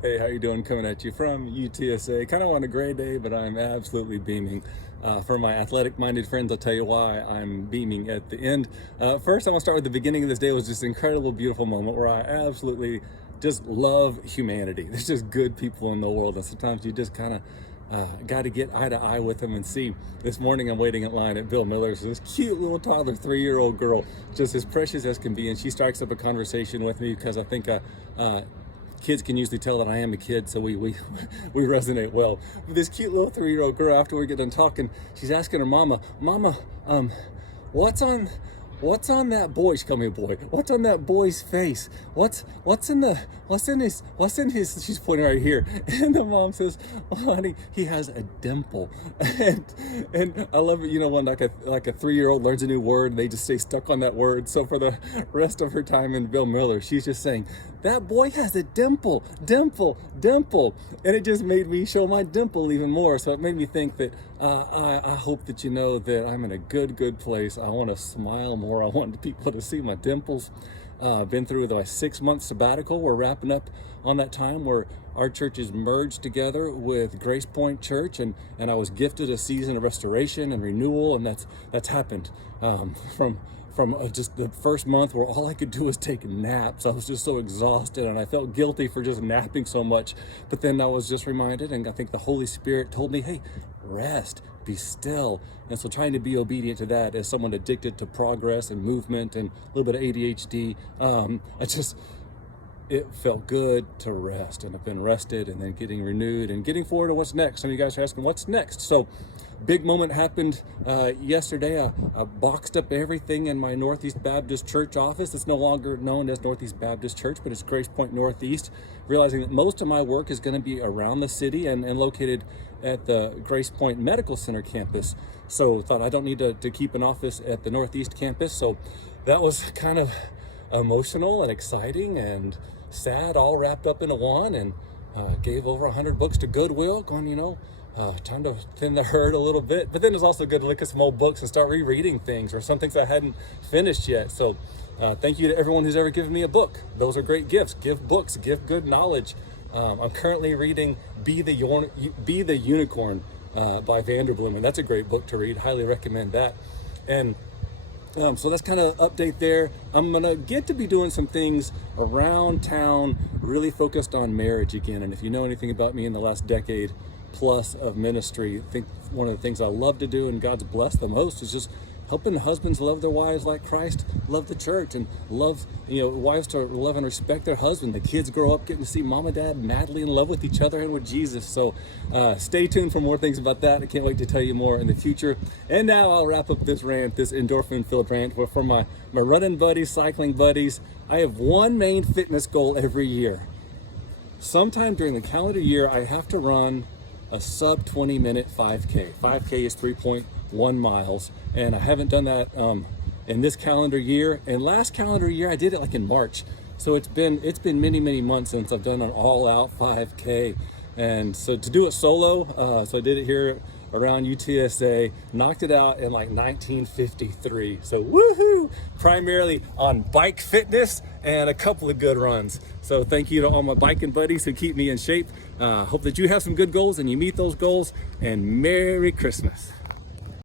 Hey, how you doing? Coming at you from UTSA. Kind of on a gray day, but I'm absolutely beaming. For my athletic-minded friends, I'll tell you why I'm beaming at the end. First, I want to start with the beginning of this day. It was just an incredible, beautiful moment where I absolutely just love humanity. There's just good people in the world, and sometimes you just kind of got to get eye to eye with them and see. This morning I'm waiting in line at Bill Miller's. This cute little toddler, 3-year-old girl, just as precious as can be, and she strikes up a conversation with me because I think kids can usually tell that I am a kid, so we resonate well. With this cute little 3-year-old girl, after we get done talking, she's asking her mama, what's on that boy? She called me a boy. What's on that boy's face? What's in his, she's pointing right here. And the mom says, "Oh, honey, he has a dimple." And I love it, when like a 3-year-old learns a new word, they just stay stuck on that word. So for the rest of her time in Bill Miller, she's just saying, "That boy has a dimple, dimple, dimple." And it just made me show my dimple even more. So it made me think that I hope that you know that I'm in a good place. I want to smile more. I want people to see my dimples. Been through my 6-month sabbatical. We're wrapping up on that time where our church is merged together with Grace Point Church, and I was gifted a season of restoration and renewal, and that's happened from just the first month where all I could do was take naps. I was just so exhausted, and I felt guilty for just napping so much. But then I was just reminded, and I think the Holy Spirit told me, hey, rest, be still. And so trying to be obedient to that as someone addicted to progress and movement and a little bit of ADHD, it felt good to rest, and I've been rested and then getting renewed and getting forward to what's next. Some of you guys are asking what's next. So big moment happened yesterday. I boxed up everything in my Northeast Baptist Church office. It's no longer known as Northeast Baptist Church, but it's Grace Point Northeast, realizing that most of my work is going to be around the city and located at the Grace Point Medical Center campus. So thought I don't need to keep an office at the Northeast campus. So that was kind of emotional and exciting and sad, all wrapped up into one, and gave over 100 books to Goodwill, going, trying to thin the herd a little bit. But then it's also good to look at some old books and start rereading things, or some things I hadn't finished yet. So thank you to everyone who's ever given me a book. Those are great gifts. Give books, give good knowledge. I'm currently reading Be the Unicorn by Vanderbloom, and that's a great book to read. Highly recommend that. And so that's kind of update there. I'm gonna get to be doing some things around town, really focused on marriage again. And if you know anything about me in the last decade plus of ministry, I think one of the things I love to do and God's blessed the most is just helping husbands love their wives like Christ loved the church, and love, wives to love and respect their husband. The kids grow up getting to see mom and dad madly in love with each other and with Jesus. So stay tuned for more things about that. I can't wait to tell you more in the future. And now I'll wrap up this rant, this endorphin-filled rant, for my running buddies, cycling buddies. I have one main fitness goal every year. Sometime during the calendar year, I have to run a sub 20-minute 5K. 5K is 3.1 miles, and I haven't done that in this calendar year. And last calendar year, I did it like in March. So it's been many months since I've done an all-out 5K. And so to do it solo, so I did it here around UTSA, knocked it out in like 1953. So woohoo! Primarily on bike fitness and a couple of good runs. So thank you to all my biking buddies who keep me in shape. Hope that you have some good goals and you meet those goals, and Merry Christmas.